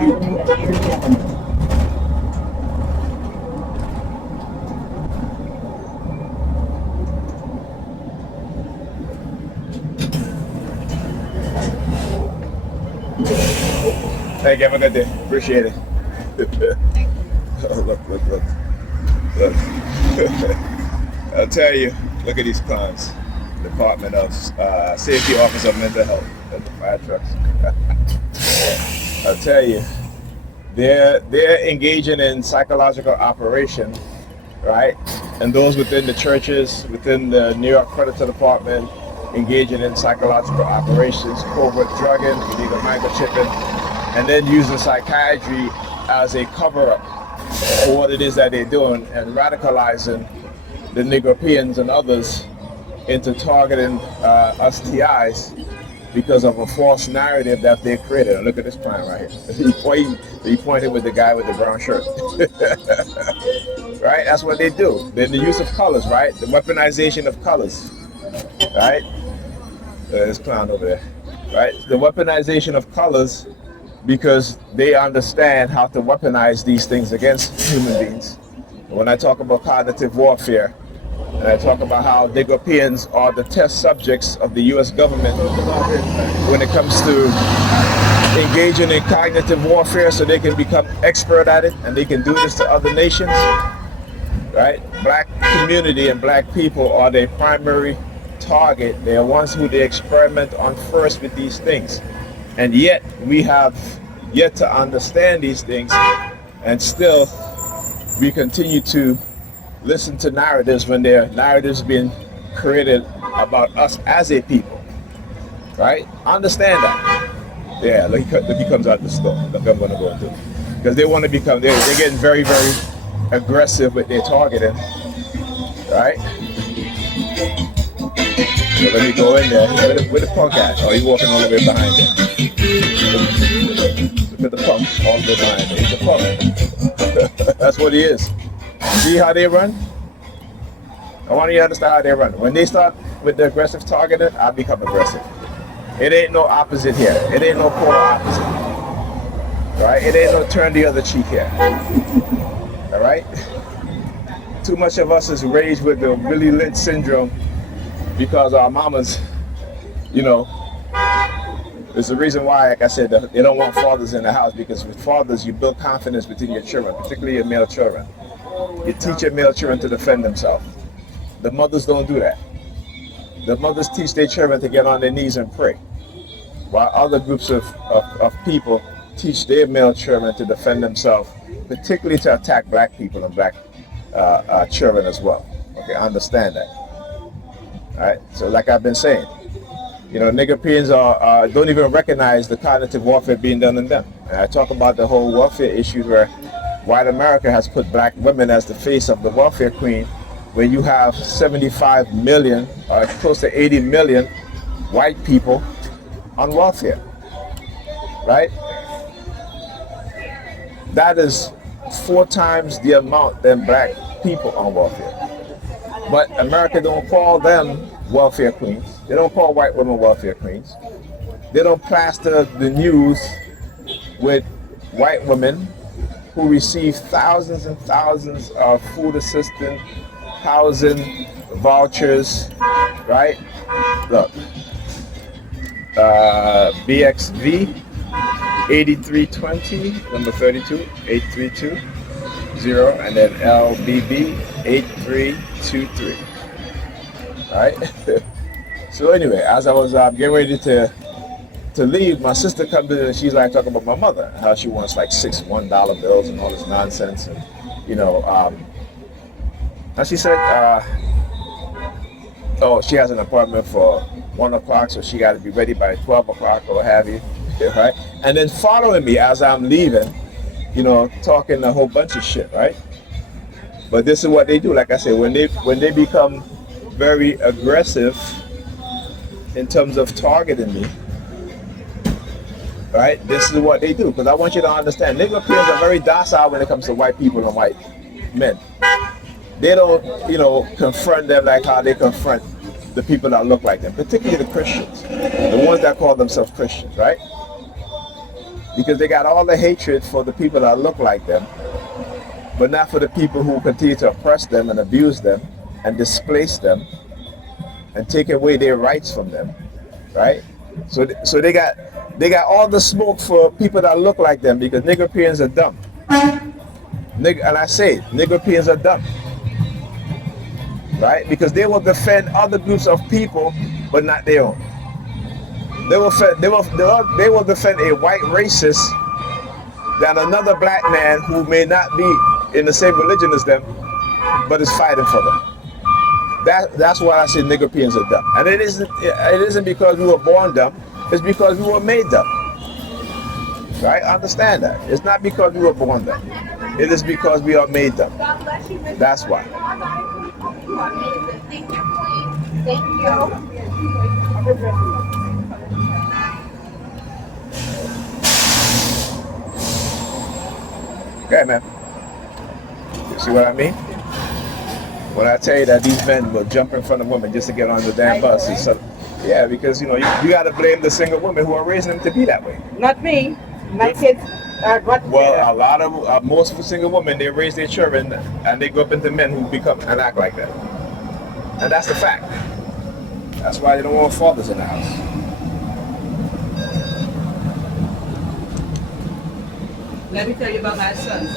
Thank you. Have a good day. Appreciate it. Oh, look. I'll tell you, look at these clowns. Department of Safety Office of Mental Health at the fire trucks. I'll tell you, they're engaging in psychological operation, right? And those within the churches, within the New York Predator Department, engaging in psychological operations, covert drugging, illegal microchipping, and then using psychiatry as a cover-up for what it is that they're doing and radicalizing the Negropeans and others into targeting STIs because of a false narrative that they created. And look at this plan right here. He pointed with the guy with the brown shirt. Right? That's what they do. Then the use of colors, right? The weaponization of colors, right? This clown over there, right? The weaponization of colors, because they understand how to weaponize these things against human beings. When I talk about cognitive warfare, and I talk about how Negropeans are the test subjects of the U.S. government when it comes to engaging in cognitive warfare so they can become expert at it and they can do this to other nations, right? Black community and black people are their primary target. They are ones who they experiment on first with these things. And yet we have yet to understand these things, and still we continue to listen to narratives when there are narratives being created about us as a people, right? Understand that. Yeah, look, he comes out the store. Look, I'm going to go into, because they want to become, they're getting very, very aggressive with their targeting, right? So let me go in there. Where the punk at? Oh, he's walking all the way behind there. Look at the punk all the way behind there. He's a punk. That's what he is. See how they run? I want you to understand how they run. When they start with the aggressive targeting, I become aggressive. It ain't no opposite here. It ain't no polar opposite. Right? It ain't no turn the other cheek here. All right? Too much of us is raised with the Willie Lynch syndrome because our mamas, you know, it's the reason why, like I said, they don't want fathers in the house, because with fathers, you build confidence between your children, particularly your male children. You teach your male children to defend themselves. The mothers don't do that. The mothers teach their children to get on their knees and pray, while other groups of people teach their male children to defend themselves, particularly to attack black people and black children as well. Okay, understand that. All right, so like I've been saying, you know, Negropeans don't even recognize the cognitive warfare being done on them. And I talk about the whole welfare issue where white America has put black women as the face of the welfare queen, where you have 75 million, close to 80 million white people on welfare, right? That is 4 times the amount than black people on welfare. But America don't call them welfare queens. They don't call white women welfare queens. They don't plaster the news with white women who receive thousands and thousands of food assistance, housing vouchers, right? Look, BXV 8320, number 32, 8320, and then LBB 8323. All right. So anyway, as I was getting ready to leave, my sister comes in and she's like talking about my mother, how she wants like 6 $1 bills and all this nonsense, and you know, and she said, oh, she has an appointment for 1 o'clock, so she got to be ready by 12 o'clock or what have you, right? And then following me as I'm leaving, you know, talking a whole bunch of shit, right? But this is what they do. Like I said, when they become very aggressive in terms of targeting me, right? This is what they do, because I want you to understand, Negropeans are very docile when it comes to white people and white men. They don't, you know, confront them like how they confront the people that look like them, particularly the Christians, the ones that call themselves Christians, right? because they got all the hatred for the people that look like them, but not for the people who continue to oppress them and abuse them and displace them and take away their rights from them, right? So they got all the smoke for people that look like them because Nigerians are dumb. And I say Nigerians are dumb, right? Because they will defend other groups of people, but not their own. They will defend a white racist than another black man who may not be in the same religion as them, but is fighting for them. That's why I say Nigerians are dumb. And it isn't because we were born dumb, it's because we were made dumb. Right? Understand that. It's not because we were born dumb. It is because we are made dumb. That's why. Thank you. Okay, man. You see what I mean? When I tell you that these men will jump in front of women just to get on the damn bus, yeah, because you got to blame the single women who are raising them to be that way. Not me. My kids are what? Well, a lot of most of the single women, they raise their children and they grow up into men who become and act like that, and that's the fact. That's why they don't want fathers in the house. Let me tell you about my son.